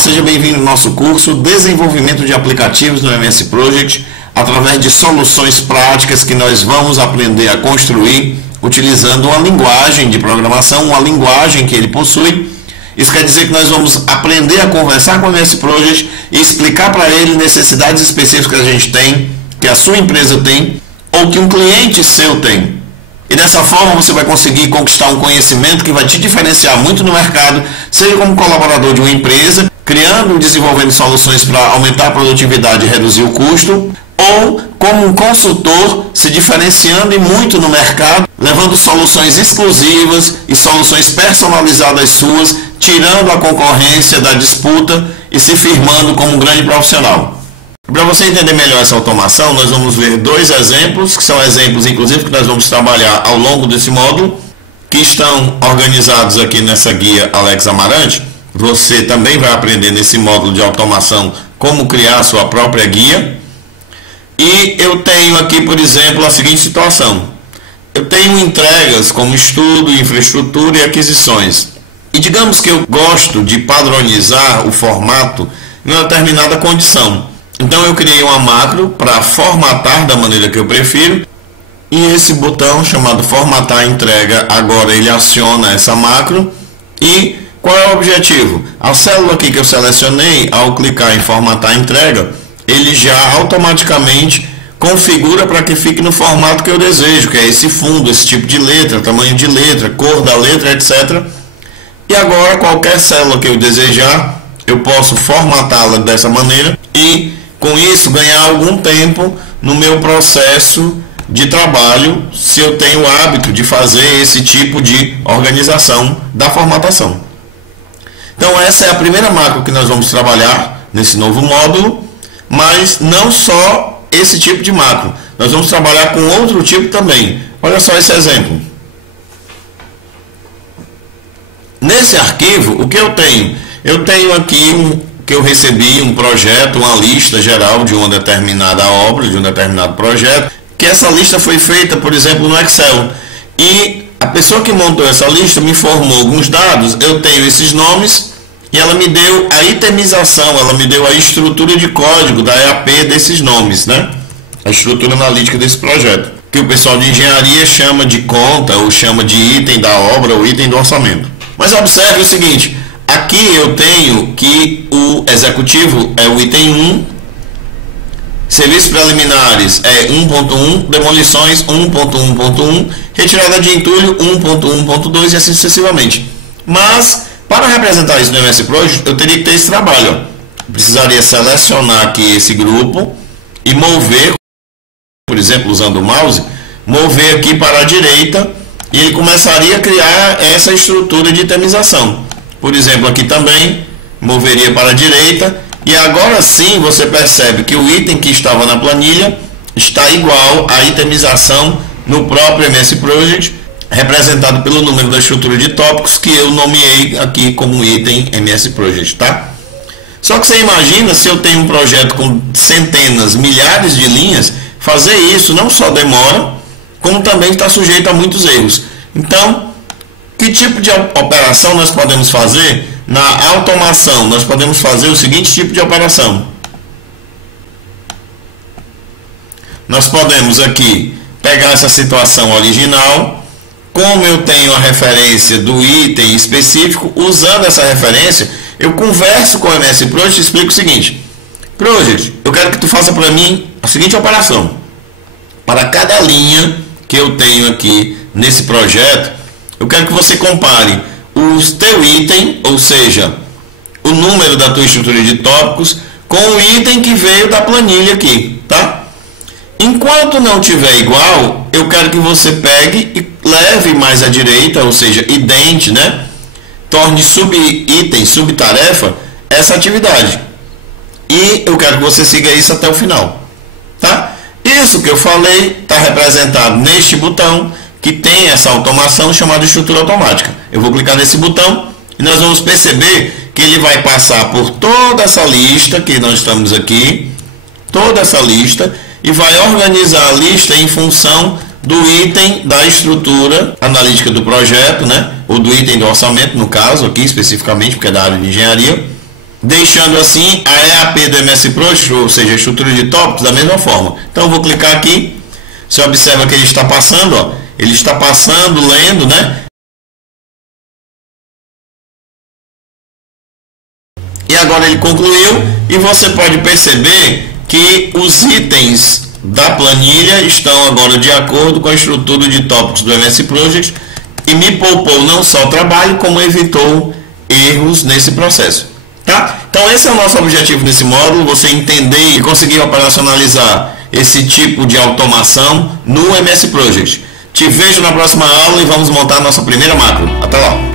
seja bem-vindo ao nosso curso Desenvolvimento de Aplicativos no MS Project, através de soluções práticas que nós vamos aprender a construir utilizando uma linguagem de programação, uma linguagem que ele possui. Isso quer dizer que nós vamos aprender a conversar com o MS Project e explicar para ele necessidades específicas que a gente tem, que a sua empresa tem, ou que um cliente seu tem. E dessa forma você vai conseguir conquistar um conhecimento que vai te diferenciar muito no mercado, seja como colaborador de uma empresa, criando e desenvolvendo soluções para aumentar a produtividade e reduzir o custo, ou como um consultor se diferenciando e muito no mercado, levando soluções exclusivas e soluções personalizadas suas, tirando a concorrência da disputa e se firmando como um grande profissional. Para você entender melhor essa automação, nós vamos ver dois exemplos, que são exemplos inclusive que nós vamos trabalhar ao longo desse módulo, que estão organizados aqui nessa guia Alex Amarante. Você também vai aprender nesse módulo de automação como criar a sua própria guia. E eu tenho aqui, por exemplo, a seguinte situação. Eu tenho entregas como estudo, infraestrutura e aquisições. E digamos que eu gosto de padronizar o formato em uma determinada condição. Então eu criei uma macro para formatar da maneira que eu prefiro, e esse botão chamado formatar entrega, agora ele aciona essa macro. E qual é o objetivo? A célula aqui que eu selecionei, ao clicar em formatar entrega, ele já automaticamente configura para que fique no formato que eu desejo, que é esse fundo, esse tipo de letra, tamanho de letra, cor da letra, etc. E agora qualquer célula que eu desejar, eu posso formatá-la dessa maneira e com isso ganhar algum tempo no meu processo de trabalho, se eu tenho o hábito de fazer esse tipo de organização da formatação. Então essa é a primeira macro que nós vamos trabalhar nesse novo módulo, mas não só esse tipo de macro, nós vamos trabalhar com outro tipo também. Olha só esse exemplo. Nesse arquivo, o que eu tenho? Eu tenho aqui que eu recebi um projeto, uma lista geral de uma determinada obra, de um determinado projeto, que essa lista foi feita, por exemplo, no Excel. E a pessoa que montou essa lista me informou alguns dados, eu tenho esses nomes, e ela me deu a itemização, ela me deu a estrutura de código da EAP desses nomes, né? A estrutura analítica desse projeto, que o pessoal de engenharia chama de conta, ou chama de item da obra, ou item do orçamento. Mas observe o seguinte, aqui eu tenho que o executivo é o item 1, serviços preliminares é 1.1, demolições 1.1.1, retirada de entulho 1.1.2 e assim sucessivamente. Mas, para representar isso no MS Project, eu teria que ter esse trabalho. Eu precisaria selecionar aqui esse grupo e mover, por exemplo, usando o mouse, mover aqui para a direita e ele começaria a criar essa estrutura de itemização. Por exemplo, aqui também, moveria para a direita, e agora sim você percebe que o item que estava na planilha está igual à itemização no próprio MS Project, representado pelo número da estrutura de tópicos que eu nomeei aqui como item MS Project, tá? Só que você imagina, se eu tenho um projeto com centenas, milhares de linhas, fazer isso não só demora, como também está sujeito a muitos erros. Então, que tipo de operação nós podemos fazer? Na automação, nós podemos fazer o seguinte tipo de operação. Nós podemos aqui pegar essa situação original, como eu tenho a referência do item específico, usando essa referência, eu converso com o MS Project e explico o seguinte. Project, eu quero que tu faça para mim a seguinte operação. Para cada linha que eu tenho aqui nesse projeto, eu quero que você compare o teu item, ou seja, o número da tua estrutura de tópicos, com o item que veio da planilha aqui, tá? Enquanto não tiver igual, eu quero que você pegue e leve mais à direita, ou seja, idente, né? Torne sub-item, subtarefa, essa atividade. E eu quero que você siga isso até o final, tá? Isso que eu falei está representado neste botão, que tem essa automação chamada estrutura automática. Eu vou clicar nesse botão e nós vamos perceber que ele vai passar por toda essa lista que nós estamos aqui, toda essa lista, e vai organizar a lista em função do item da estrutura analítica do projeto, né? Ou do item do orçamento, no caso aqui especificamente, porque é da área de engenharia. deixando assim a EAP do MS Project, ou seja, a estrutura de tópicos, da mesma forma. Então eu vou clicar aqui, você observa que ele está passando, ó, ele está passando, lendo, né? E agora ele concluiu, e você pode perceber que os itens da planilha estão agora de acordo com a estrutura de tópicos do MS Project, e me poupou não só o trabalho, como evitou erros nesse processo. Tá? Então esse é o nosso objetivo nesse módulo, você entender e conseguir operacionalizar esse tipo de automação no MS Project. Te vejo na próxima aula e vamos montar a nossa primeira macro. Até lá!